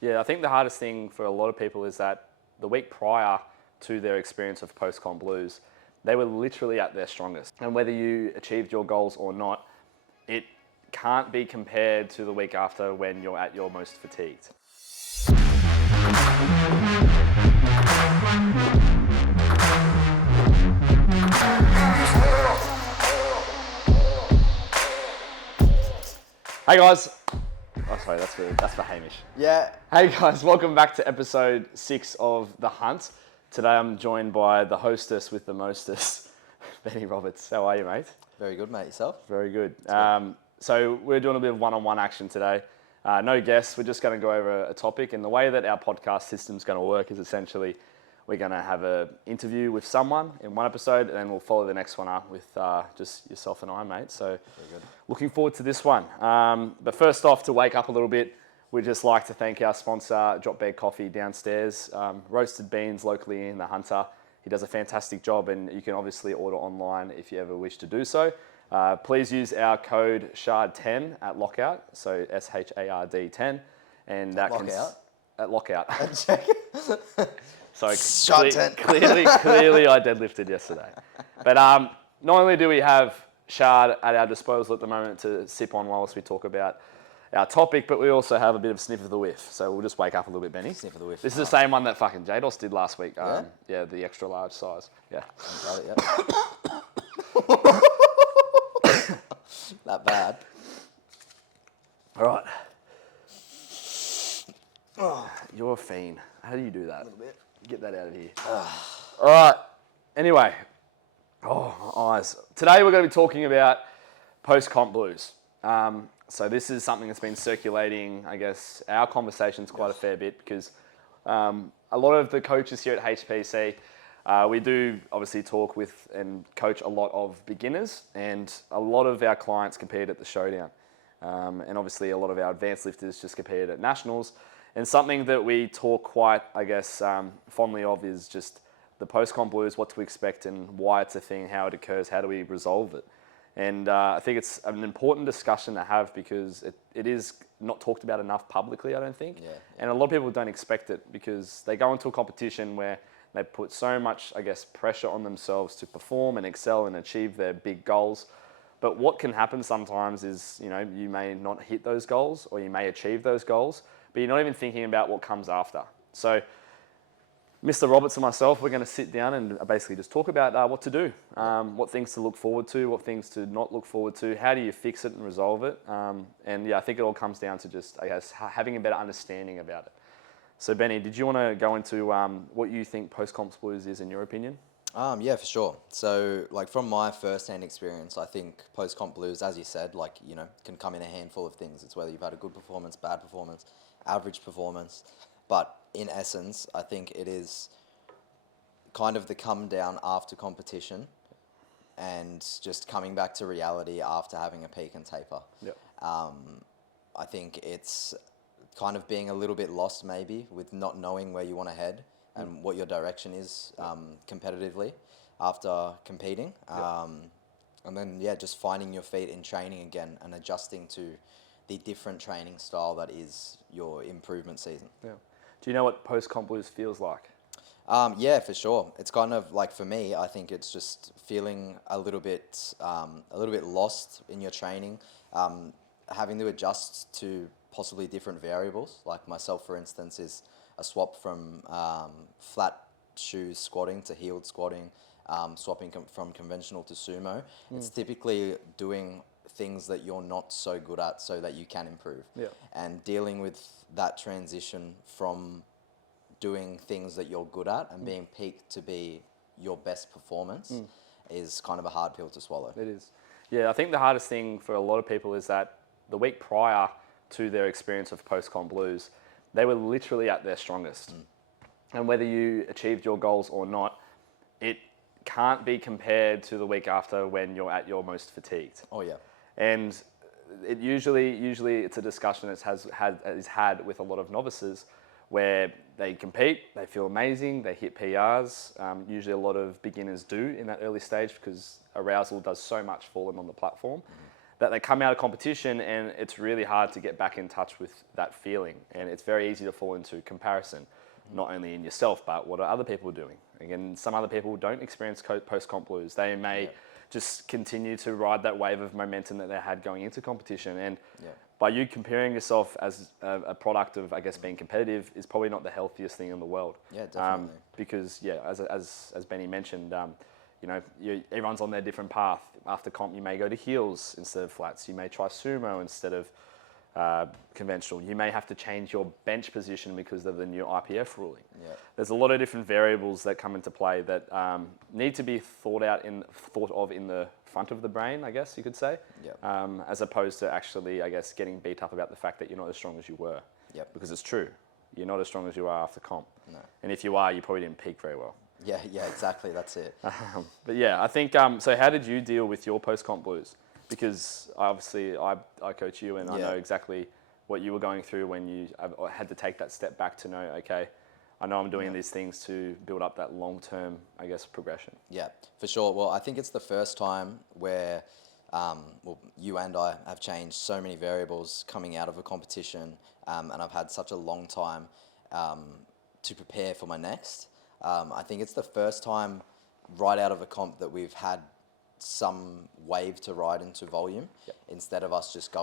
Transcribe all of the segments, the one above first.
Yeah, I think the hardest thing for a lot of people is that the week prior to their experience of post-comp blues, they were literally at their strongest. And whether you achieved your goals or not, it can't be compared to the week after when you're at your most fatigued. Hey guys. Oh, sorry, that's for Hamish. Yeah. Hey guys, welcome back to episode 6 of The Hunt. Today I'm joined by the hostess with the mostest, Benny Roberts. How are you, mate? Very good, mate. Yourself? Very good. So we're doing a bit of one-on-one action today. No guests, we're just going to go over a topic. And the way that our podcast system's going to work is essentially we're going to have an interview with someone in one episode, and then we'll follow the next one up with just yourself and I, mate. So Very good. looking forward to this one. But first off, to wake up a little bit, we'd just like to thank our sponsor, Drop Bear Coffee downstairs. Roasted beans locally in the Hunter. He does a fantastic job, and you can obviously order online if you ever wish to do so. Please use our code SHARD10 at lockout, so SHARD 10, and that Lockout? At lockout. Check. So Shard 10. clearly, I deadlifted yesterday. But not only do we have Shard at our disposal at the moment to sip on whilst we talk about our topic, but we also have a bit of sniff of the whiff. So we'll just wake up a little bit, Benny. Sniff of the whiff. This is the same one that fucking Jados did last week. Yeah? Yeah, the extra large size. Yeah. That bad. All right. Oh, you're a fiend. How do you do that? A little bit. Get that out of here. All right. Anyway. Oh, my eyes. Today we're going to be talking about post-comp blues. So this is something that's been circulating, I guess, our conversations quite a fair bit because a lot of the coaches here at HPC, we do obviously talk with and coach a lot of beginners, and a lot of our clients compete at the Showdown. And obviously a lot of our advanced lifters just competed at Nationals. And something that we talk quite, I guess, fondly of is just the post-comp blues, what to expect and why it's a thing, how it occurs, how do we resolve it. And I think it's an important discussion to have because it is not talked about enough publicly, I don't think. Yeah. And a lot of people don't expect it because they go into a competition where they put so much, I guess, pressure on themselves to perform and excel and achieve their big goals. But what can happen sometimes is, you may not hit those goals or you may achieve those goals, but you're not even thinking about what comes after. So Mr. Roberts and myself, we're going to sit down and basically just talk about what to do, what things to look forward to, what things to not look forward to, how do you fix it and resolve it. And yeah, I think it all comes down to just, I guess, having a better understanding about it. So Benny, did you want to go into what you think post-comp blues is in your opinion? Yeah, for sure. So, from my first-hand experience, I think post-comp blues, as you said, can come in a handful of things. It's whether you've had a good performance, bad performance, average performance. But in essence, I think it is kind of the come down after competition and just coming back to reality after having a peak and taper. Yep. I think it's kind of being a little bit lost maybe with not knowing where you want to head and what your direction is competitively after competing. And then, just finding your feet in training again and adjusting to the different training style that is your improvement season. Yeah. Do you know what post-comp blues feels like? Yeah, for sure. It's kind of like, for me, I think it's just feeling a little bit lost in your training, having to adjust to possibly different variables. Like myself, for instance, is a swap from flat shoes squatting to heeled squatting, swapping from conventional to sumo. It's typically doing things that you're not so good at so that you can improve. Yeah. And dealing with that transition from doing things that you're good at and being peaked to be your best performance is kind of a hard pill to swallow. It is. Yeah, I think the hardest thing for a lot of people is that the week prior to their experience of post-comp blues, they were literally at their strongest. And whether you achieved your goals or not, it can't be compared to the week after when you're at your most fatigued. Oh, yeah. And it usually it's a discussion that is had with a lot of novices where they compete, they feel amazing, they hit PRs. Usually a lot of beginners do in that early stage because arousal does so much for them on the platform. that they come out of competition and it's really hard to get back in touch with that feeling. And it's very easy to fall into comparison, not only in yourself, but what are other people doing? Again, some other people don't experience post-comp blues. They may just continue to ride that wave of momentum that they had going into competition. And by you comparing yourself as a product of, I guess, being competitive is probably not the healthiest thing in the world. Yeah, definitely. Because, as Benny mentioned, everyone's on their different path. After comp, you may go to heels instead of flats. You may try sumo instead of conventional. You may have to change your bench position because of the new IPF ruling. Yeah. There's a lot of different variables that come into play that need to be thought of in the front of the brain, I guess you could say, as opposed to actually, I guess, getting beat up about the fact that you're not as strong as you were. Because it's true. You're not as strong as you are after comp. No. And if you are, you probably didn't peak very well. Yeah, exactly. That's it. But yeah, I think, so how did you deal with your post-comp blues? Because obviously I coach you and I know exactly what you were going through when you had to take that step back to know, okay, I know I'm doing these things to build up that long-term, I guess, progression. Yeah, for sure. Well, I think it's the first time where you and I have changed so many variables coming out of a competition, and I've had such a long time to prepare for my next. I think it's the first time right out of a comp that we've had some wave to ride into volume instead of us just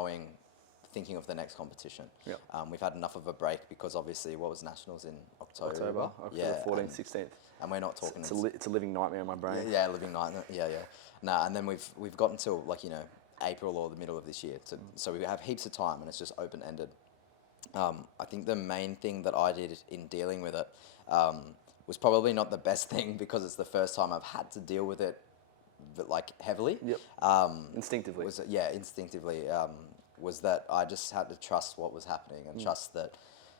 thinking of the next competition. We've had enough of a break because obviously what was nationals in October 14th, 16th. And we're not talking. It's a living nightmare in my brain. Yeah, living nightmare. Yeah. Nah, and then we've got until April or the middle of this year. So we have heaps of time and it's just open ended. I think the main thing that I did in dealing with it was probably not the best thing because it's the first time I've had to deal with it heavily. Instinctively. Instinctively. Was that I just had to trust what was happening and trust that,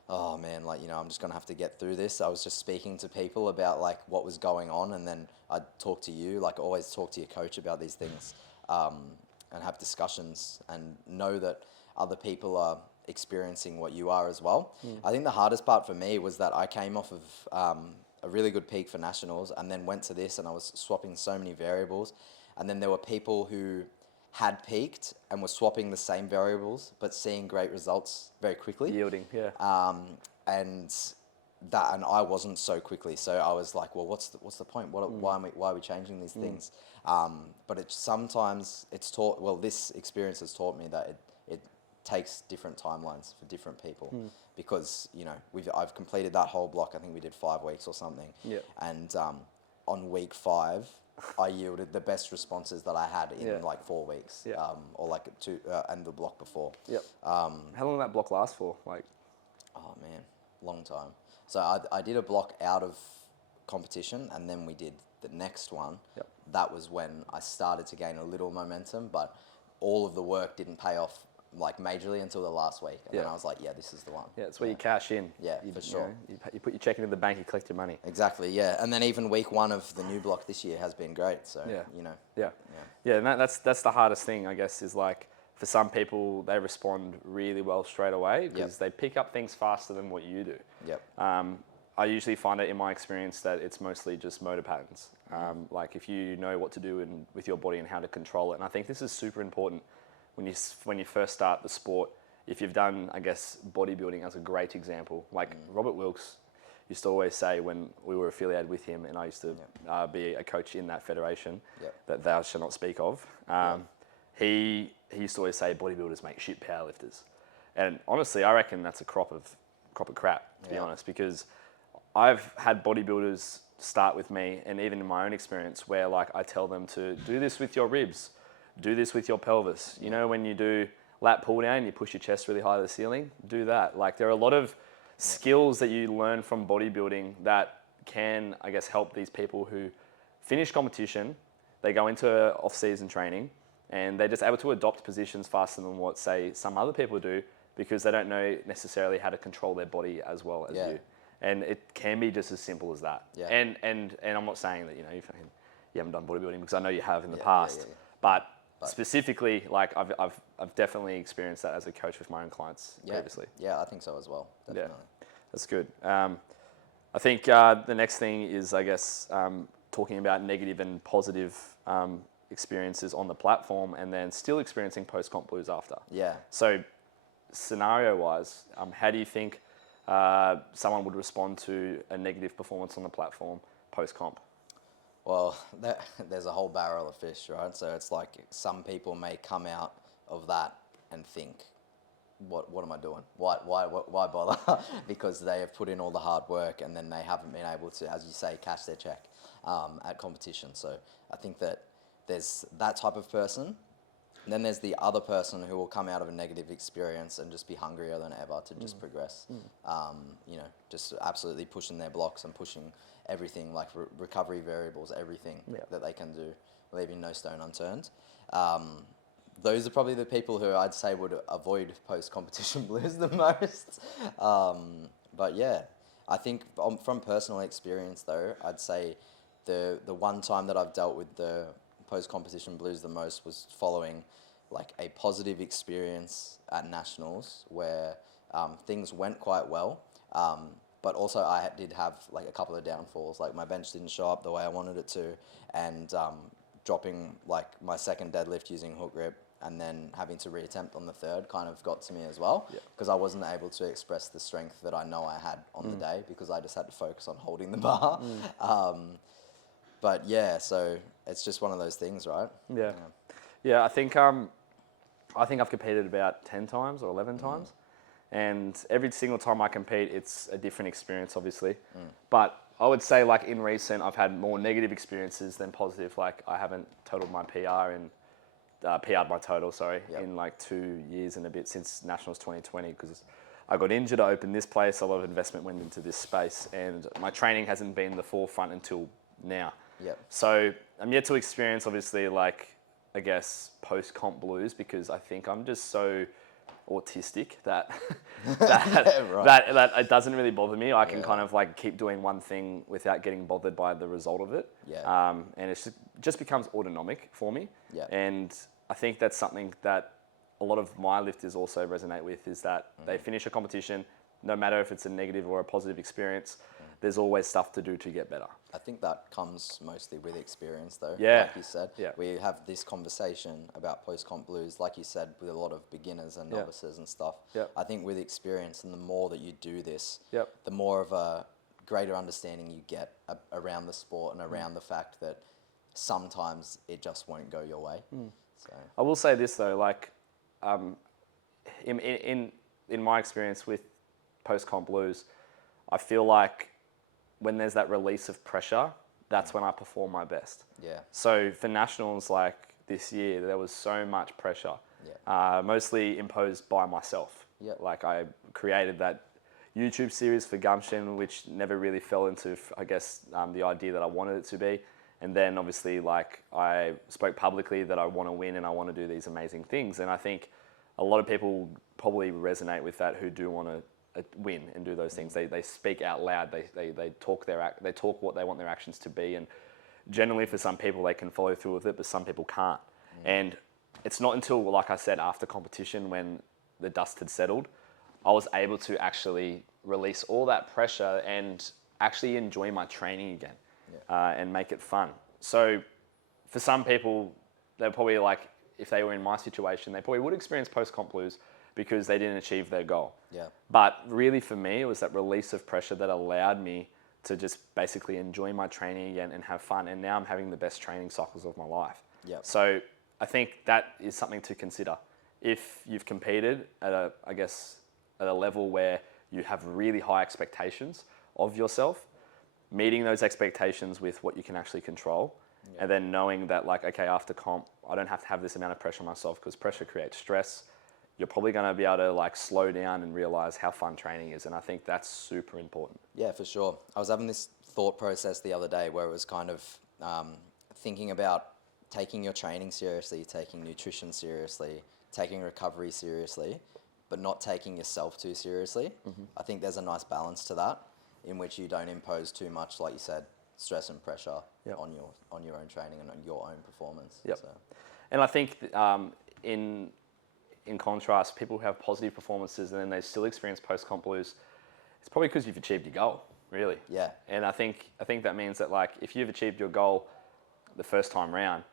oh man, I'm just going to have to get through this. I was just speaking to people about what was going on, and then I'd talk to you, always talk to your coach about these things, and have discussions and know that other people are experiencing what you are as well. I think the hardest part for me was that I came off of a really good peak for nationals and then went to this and I was swapping so many variables, and then there were people who had peaked and were swapping the same variables but seeing great results very quickly. Yielding, and I wasn't so quickly. So I was like, well, what's the point? Why are we changing these things? But sometimes it's taught. Well, this experience has taught me that it takes different timelines for different people because I've completed that whole block. I think we did 5 weeks or something. And on week 5. I yielded the best responses that I had in 4 weeks, or 2, and the block before. How long did that block last for? Oh man, long time. So I did a block out of competition, and then we did the next one. That was when I started to gain a little momentum, but all of the work didn't pay off majorly until the last week. And then I was like, this is the one. Yeah, it's where you cash in. Yeah, for sure. You put your check into the bank, you collect your money. Exactly, yeah. And then even week 1 of the new block this year has been great. So, and that's the hardest thing, I guess, is for some people, they respond really well straight away because they pick up things faster than what you do. I usually find it in my experience that it's mostly just motor patterns. If you know what to do with your body and how to control it. And I think this is super important when you first start the sport. If you've done, I guess, bodybuilding as a great example, Robert Wilkes used to always say when we were affiliated with him, and I used to be a coach in that federation that thou shalt not speak of. He used to always say bodybuilders make shit powerlifters, and honestly, I reckon that's a crop of crap, to be honest, because I've had bodybuilders start with me, and even in my own experience, where I tell them to do this with your ribs, do this with your pelvis. You know, when you do lat pull down, you push your chest really high to the ceiling, do that. There are a lot of skills that you learn from bodybuilding that can, I guess, help these people who finish competition, they go into off-season training, and they're just able to adopt positions faster than what, say, some other people do because they don't know necessarily how to control their body as well as you. And it can be just as simple as that. And I'm not saying that, you haven't done bodybuilding because I know you have in the past, but specifically, I've definitely experienced that as a coach with my own clients previously. Yeah, I think so as well. Definitely. Yeah, that's good. I think the next thing is, I guess, talking about negative and positive experiences on the platform and then still experiencing post-comp blues after. Yeah. So scenario-wise, how do you think someone would respond to a negative performance on the platform post-comp? Well, there's a whole barrel of fish, right? So it's like some people may come out of that and think, what am I doing? Why bother? Because they have put in all the hard work and then they haven't been able to, as you say, cash their check at competition. So I think that there's that type of person. And then there's the other person who will come out of a negative experience and just be hungrier than ever to just progress. You know, just absolutely pushing their blocks and pushing everything, like recovery variables, everything that they can do, leaving no stone unturned. Those are probably the people who I'd say would avoid post-competition blues the most. But yeah, I think from personal experience though, I'd say the one time that I've dealt with the post-competition blues the most was following like a positive experience at nationals where things went quite well. But also I did have like a couple of downfalls, like my bench didn't show up the way I wanted it to, and dropping like my second deadlift using hook grip and then having to reattempt on the third kind of got to me as well, because I wasn't able to express the strength that I know I had on the day because I just had to focus on holding the bar. But yeah, so it's just one of those things, right? Yeah, I think I've competed about 10 times or 11 times. And every single time I compete, it's a different experience, obviously. But I would say, like, in recent, I've had more negative experiences than positive. Like, I haven't totaled my PR and PR'd my total, in like 2 years and a bit since Nationals 2020, because I got injured. I opened this place. A lot of investment went into this space, and my training hasn't been the forefront until now. So I'm yet to experience, obviously, like, I guess, post-comp blues, because I think I'm just so autistic that that it doesn't really bother me. I can kind of like keep doing one thing without getting bothered by the result of it. And it just becomes autonomic for me. And I think that's something that a lot of my lifters also resonate with, is that they finish a competition, no matter if it's a negative or a positive experience, there's always stuff to do to get better. I think that comes mostly with experience though, like you said. We have this conversation about post-comp blues, like you said, with a lot of beginners and novices and stuff. I think with experience, and the more that you do this, the more of a greater understanding you get around the sport and around the fact that sometimes it just won't go your way. So I will say this though, like, in my experience with post-comp blues, I feel like when there's that release of pressure, that's when I perform my best. So for nationals, like this year, there was so much pressure, mostly imposed by myself. Like, I created that YouTube series for Gumption, which never really fell into, I guess, the idea that I wanted it to be. And then obviously, like, I spoke publicly that I want to win and I want to do these amazing things. And I think a lot of people probably resonate with that who do want to win and do those things. They speak out loud. They talk what they want their actions to be. And generally, for some people, they can follow through with it, but some people can't. And it's not until, like I said, after competition, when the dust had settled, I was able to actually release all that pressure and actually enjoy my training again, and make it fun. So for some people, they're probably like, if they were in my situation, they probably would experience post-comp blues because they didn't achieve their goal. But really for me, it was that release of pressure that allowed me to just basically enjoy my training again and have fun. And now I'm having the best training cycles of my life. So I think that is something to consider. If you've competed at a level where you have really high expectations of yourself, meeting those expectations with what you can actually control, and then knowing that, like, okay, after comp, I don't have to have this amount of pressure on myself, because pressure creates stress. You're probably going to be able to, like, slow down and realize how fun training is. And I think that's super important. Yeah, for sure. I was having this thought process the other day where it was kind of thinking about taking your training seriously, taking nutrition seriously, taking recovery seriously, but not taking yourself too seriously. I think there's a nice balance to that, in which you don't impose too much, like you said, stress and pressure on your own training and on your own performance. So. And I think in contrast, people who have positive performances and then they still experience post-comp blues, it's probably because you've achieved your goal, really. And I think that means that, like, if you've achieved your goal, the first time round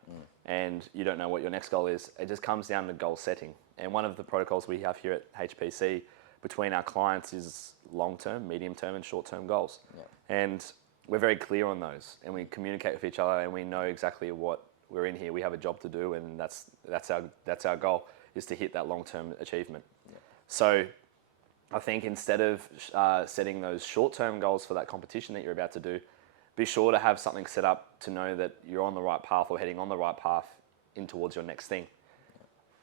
and you don't know what your next goal is, it just comes down to goal setting. And one of the protocols we have here at HPC between our clients is long-term, medium-term and short-term goals. Yeah. And we're very clear on those and we communicate with each other and we know exactly what we're in here. We have a job to do and that's our goal, is to hit that long-term achievement. Yeah. So I think instead of setting those short-term goals for that competition that you're about to do, be sure to have something set up to know that you're on the right path or heading on the right path in towards your next thing.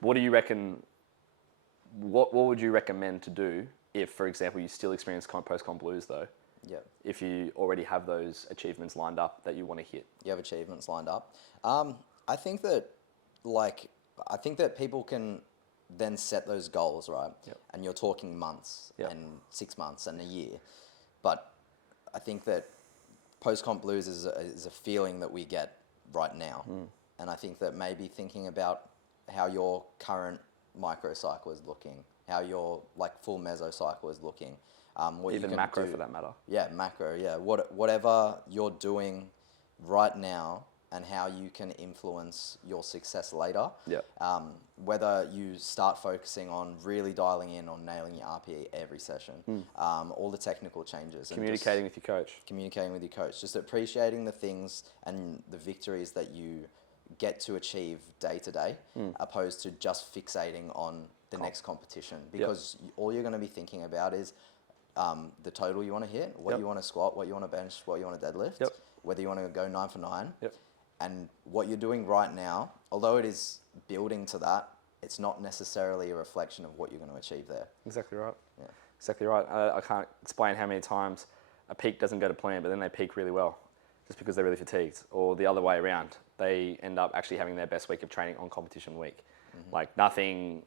What do you reckon, what would you recommend to do if, for example, you still experience post-comp blues though? Yeah. If you already have those achievements lined up that you want to hit? You have achievements lined up. I think that people can then set those goals, right? Yep. And you're talking months Yep. and 6 months and a year. But I think that post-comp blues is a feeling that we get right now. And I think that maybe thinking about how your current microcycle is looking, how your like full mesocycle is looking, what Even you can macro do, for that matter. Yeah, macro. Yeah, whatever you're doing right now, and how you can influence your success later. Yeah. Whether you start focusing on really dialing in on nailing your RPE every session, all the technical changes, Communicating with your coach. communicating with your coach, just appreciating the things and the victories that you get to achieve day to day, opposed to just fixating on the next competition, because all you're going to be thinking about is the total you want to hit, what you want to squat, what you want to bench, what you want to deadlift, whether you want to go 9 for 9. And what you're doing right now, although it is building to that, it's not necessarily a reflection of what you're going to achieve there. Exactly right. Yeah. Exactly right. I can't explain how many times a peak doesn't go to plan, but then they peak really well just because they're really fatigued. Or the other way around, they end up actually having their best week of training on competition week. Like nothing,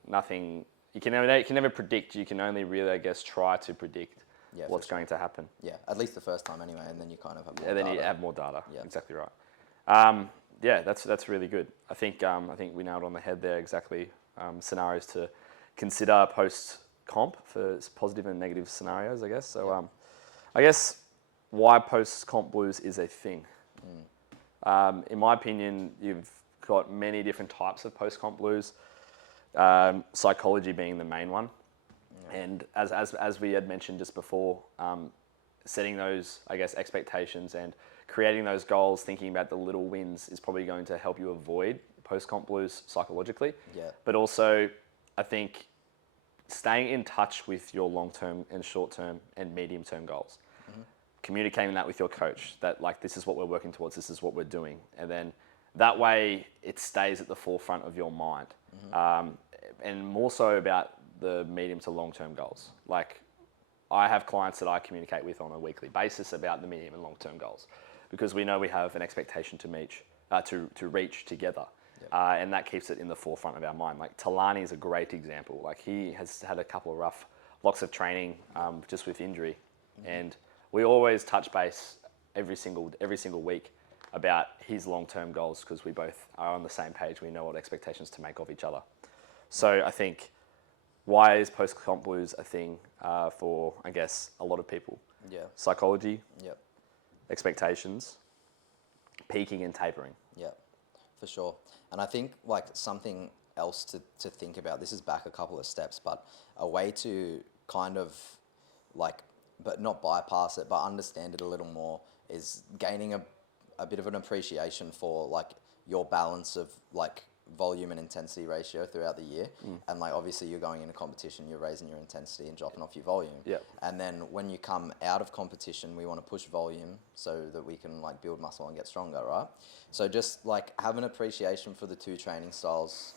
you can never predict. You can only really, I guess, try to predict what's going to happen. Yeah, at least the first time anyway, and then you kind of have more And then data. you have more data. Yeah. Exactly right. That's really good. I think we nailed on the head there exactly scenarios to consider post comp for positive and negative scenarios, I guess. So I guess why post comp blues is a thing. In my opinion, you've got many different types of post comp blues. Psychology being the main one, and as we had mentioned just before, setting those, I guess, expectations and creating those goals, thinking about the little wins is probably going to help you avoid post-comp blues psychologically. Yeah. But also, I think staying in touch with your long-term and short-term and medium-term goals. Communicating that with your coach, that like, this is what we're working towards, this is what we're doing. And then that way it stays at the forefront of your mind. And more so about the medium to long-term goals. Like, I have clients that I communicate with on a weekly basis about the medium and long-term goals, because we know we have an expectation to reach together. And that keeps it in the forefront of our mind. Like Talani is a great example. Like, he has had a couple of rough blocks of training just with injury. And we always touch base every single week about his long-term goals, because we both are on the same page. We know what expectations to make of each other. So I think, why is post-comp blues a thing for, I guess, a lot of people? Yeah. Psychology, Yep. expectations, peaking and tapering. Yeah, for sure. And I think like something else to think about, this is back a couple of steps, but a way to kind of like, but not bypass it, but understand it a little more, is gaining a bit of an appreciation for like your balance of like volume and intensity ratio throughout the year. And like, obviously you're going into competition, you're raising your intensity and dropping off your volume. Yep. And then when you come out of competition, we want to push volume so that we can like build muscle and get stronger, right? So just like have an appreciation for the two training styles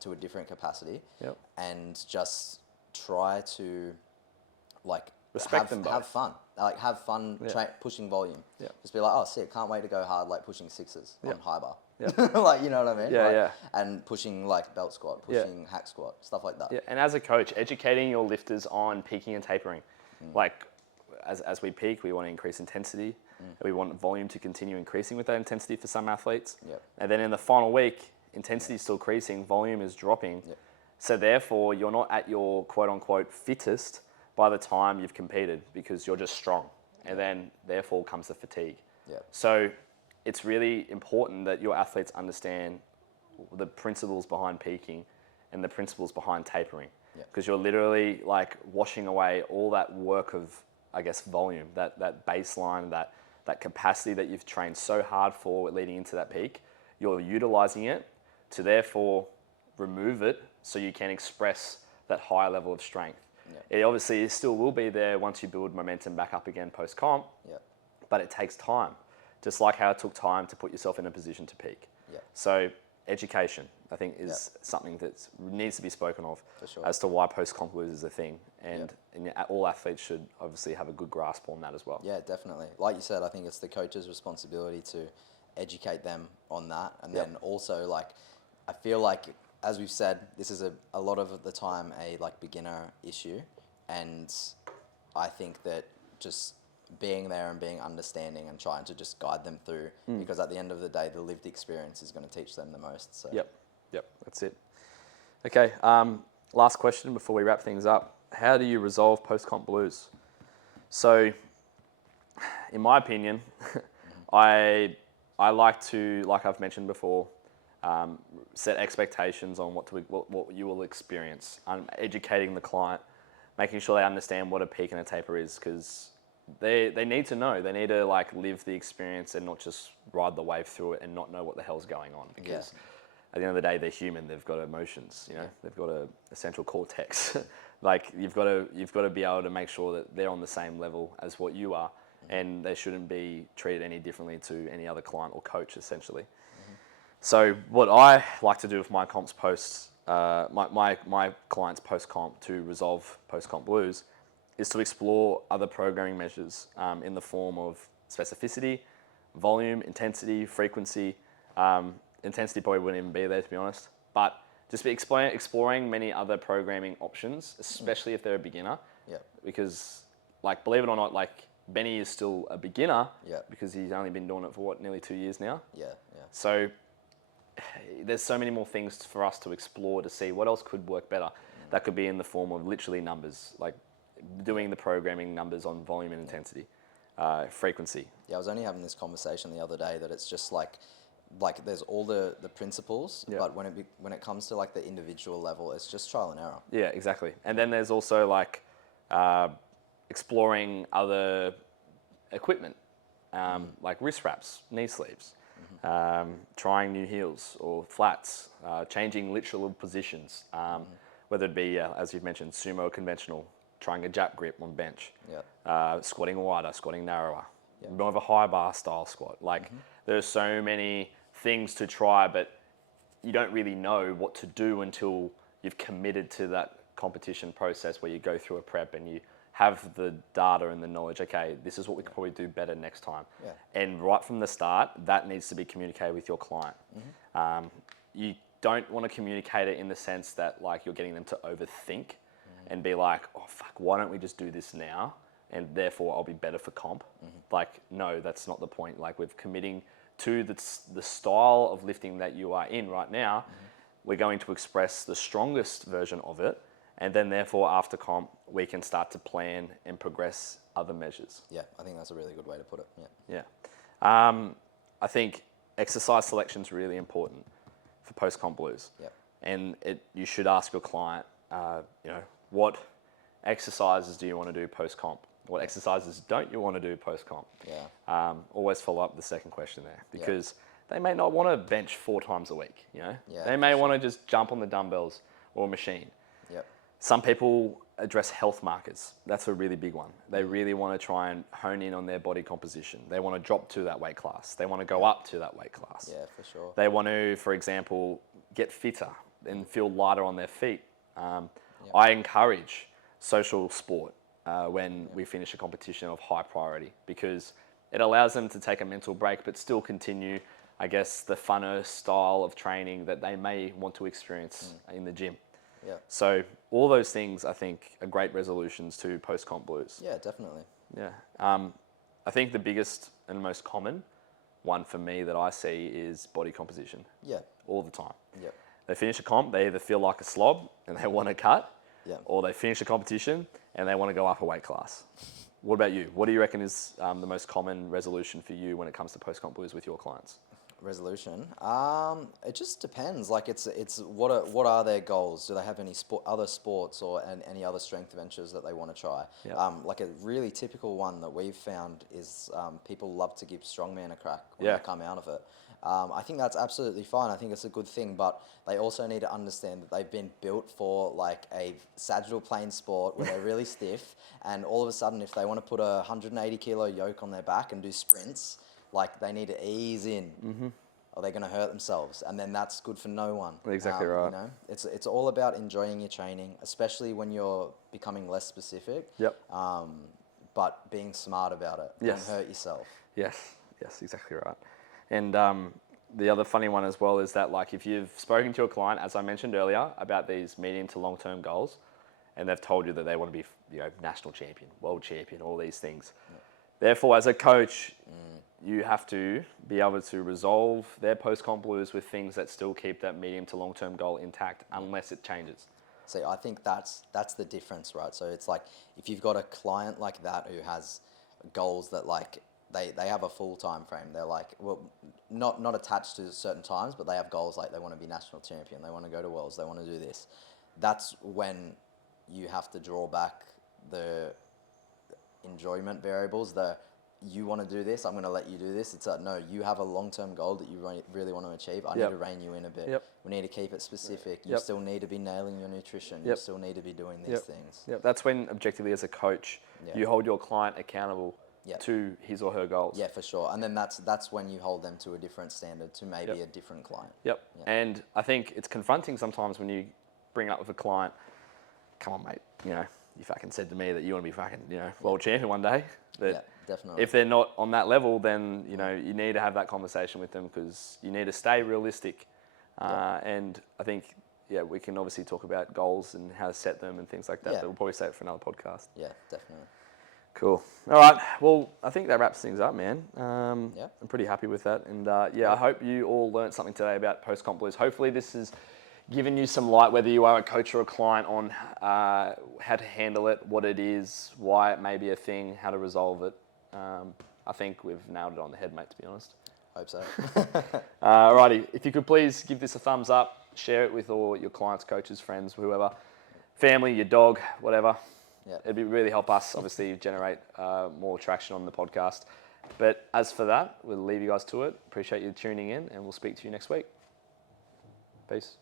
to a different capacity. Yep. And just try to like Respect them both. have fun. Like have fun pushing volume. Yeah. Just be like, oh sick, can't wait to go hard, like pushing sixes on high bar. Yeah. Like, you know what I mean? Yeah, like, yeah. And pushing like belt squat, pushing hack squat, stuff like that. Yeah, and as a coach, educating your lifters on peaking and tapering. Like, as we peak, we want to increase intensity. We want volume to continue increasing with that intensity for some athletes. Yep. And then in the final week, intensity is still increasing, volume is dropping. Yep. So therefore, you're not at your quote-unquote fittest by the time you've competed, because you're just strong. And then therefore comes the fatigue. Yep. So it's really important that your athletes understand the principles behind peaking and the principles behind tapering. Because you're literally like washing away all that work of, I guess, volume, that baseline, that capacity that you've trained so hard for leading into that peak. You're utilizing it to therefore remove it so you can express that higher level of strength. It obviously still will be there once you build momentum back up again post-comp, but it takes time. Just like how it took time to put yourself in a position to peak. So education, I think, is something that needs to be spoken of as to why post-comp blues is a thing. And all athletes should obviously have a good grasp on that as well. Yeah, definitely. Like you said, I think it's the coach's responsibility to educate them on that. And then also, like, I feel like, as we've said, this is a lot of the time a like beginner issue. And I think that just being there and being understanding and trying to just guide them through, because at the end of the day, the lived experience is going to teach them the most. So. Yep, that's it. Okay, last question before we wrap things up. How do you resolve post-comp blues? So, in my opinion, I like to, like I've mentioned before, set expectations on what you will experience. I'm educating the client, making sure they understand what a peak and a taper is, because they need to know. They need to like live the experience and not just ride the wave through it and not know what the hell's going on. Because at the end of the day, they're human. They've got emotions. You know, they've got a central cortex. Like you've got to be able to make sure that they're on the same level as what you are, and they shouldn't be treated any differently to any other client or coach, essentially. So what I like to do with my comps posts, my clients post-comp to resolve post-comp blues, is to explore other programming measures in the form of specificity, volume, intensity, frequency. Intensity probably wouldn't even be there, to be honest. But just be exploring many other programming options, especially if they're a beginner. Because, like, believe it or not, like, Benny is still a beginner because he's only been doing it for, nearly 2 years now? So there's so many more things for us to explore to see what else could work better. That could be in the form of literally numbers, like doing the programming numbers on volume and intensity, frequency. Yeah, I was only having this conversation the other day that it's just like there's all the principles, but when it comes to like the individual level, it's just trial and error. Yeah, exactly. And then there's also like exploring other equipment, like wrist wraps, knee sleeves, trying new heels or flats, changing literal positions, whether it be, as you've mentioned, sumo conventional, trying a jap grip on bench, squatting wider, squatting narrower, more of a high bar style squat. Like there's so many things to try, but you don't really know what to do until you've committed to that competition process where you go through a prep and you have the data and the knowledge, okay, this is what we could probably do better next time. And right from the start, that needs to be communicated with your client. You don't want to communicate it in the sense that like you're getting them to overthink and be like, oh fuck, why don't we just do this now? And therefore I'll be better for comp. Like, no, that's not the point. Like we're committing to the style of lifting that you are in right now. We're going to express the strongest version of it. And then therefore after comp, we can start to plan and progress other measures. Yeah, I think that's a really good way to put it. I think exercise selection is really important for post-comp blues. And you should ask your client, what exercises do you want to do post-comp? What exercises don't you want to do post-comp? Always follow up the second question there, because they may not want to bench 4 times a week. They may want to just jump on the dumbbells or a machine. Some people address health markers. That's a really big one. They really want to try and hone in on their body composition. They want to drop to that weight class. They want to go up to that weight class. Yeah, for sure. They want to, for example, get fitter and feel lighter on their feet. I encourage social sport when we finish a competition of high priority, because it allows them to take a mental break but still continue, I guess, the funner style of training that they may want to experience in the gym. So all those things, I think, are great resolutions to post-comp blues. Yeah, definitely. I think the biggest and most common one for me that I see is body composition. All the time. They finish a comp, they either feel like a slob and they want to cut, or they finish a competition and they want to go up a weight class. What about you? What do you reckon is the most common resolution for you when it comes to post-comp blues with your clients? Resolution. It just depends. Like it's what are their goals? Do they have any other sports or any other strength ventures that they want to try? Yep. Like a really typical one that we've found is people love to give strongman a crack when Yeah. they come out of it. I think that's absolutely fine. I think it's a good thing, but they also need to understand that they've been built for like a sagittal plane sport where they're really stiff, and all of a sudden, if they want to put a 180 kilo yoke on their back and do sprints, like they need to ease in, or they're going to hurt themselves, and then that's good for no one. Exactly right. You know, it's all about enjoying your training, especially when you're becoming less specific. Yep. But being smart about it. Yes. Don't hurt yourself. Yes, exactly right. And the other funny one as well is that, like, if you've spoken to a client, as I mentioned earlier, about these medium to long-term goals, and they've told you that they want to be, national champion, world champion, all these things. Yep. Therefore, as a coach, you have to be able to resolve their post-comp blues with things that still keep that medium to long-term goal intact, unless it changes. So I think that's the difference, right? So it's like if you've got a client like that who has goals that like they have a full time frame. They're like, well, not attached to certain times, but they have goals like they want to be national champion, they want to go to Worlds, they want to do this. That's when you have to draw back the enjoyment variables. You want to do this, I'm going to let you do this. It's like, no, you have a long-term goal that you really want to achieve. I need to rein you in a bit. Yep. We need to keep it specific. You Yep. still need to be nailing your nutrition. You Yep. still need to be doing these things. Yep. That's when, objectively, as a coach, you hold your client accountable to his or her goals. Yeah, for sure. And then that's when you hold them to a different standard, to maybe a different client. Yep. And I think it's confronting sometimes when you bring it up with a client, come on, mate, you fucking said to me that you want to be fucking, world champion one day. But yeah, definitely. if they're not on that level, then, you need to have that conversation with them, because you need to stay realistic. And I think, we can obviously talk about goals and how to set them and things like that, but we'll probably save it for another podcast. Yeah, definitely. Cool. All right. Well, I think that wraps things up, man. I'm pretty happy with that. And I hope you all learned something today about post-comp blues. Hopefully this has given you some light, whether you are a coach or a client, on how to handle it, what it is, why it may be a thing, how to resolve it. I think we've nailed it on the head, mate, to be honest. Hope so. Alrighty. If you could please give this a thumbs up, share it with all your clients, coaches, friends, whoever, family, your dog, whatever. Yep. It'd really help us, obviously, generate more traction on the podcast. But as for that, we'll leave you guys to it. Appreciate you tuning in, and we'll speak to you next week. Peace.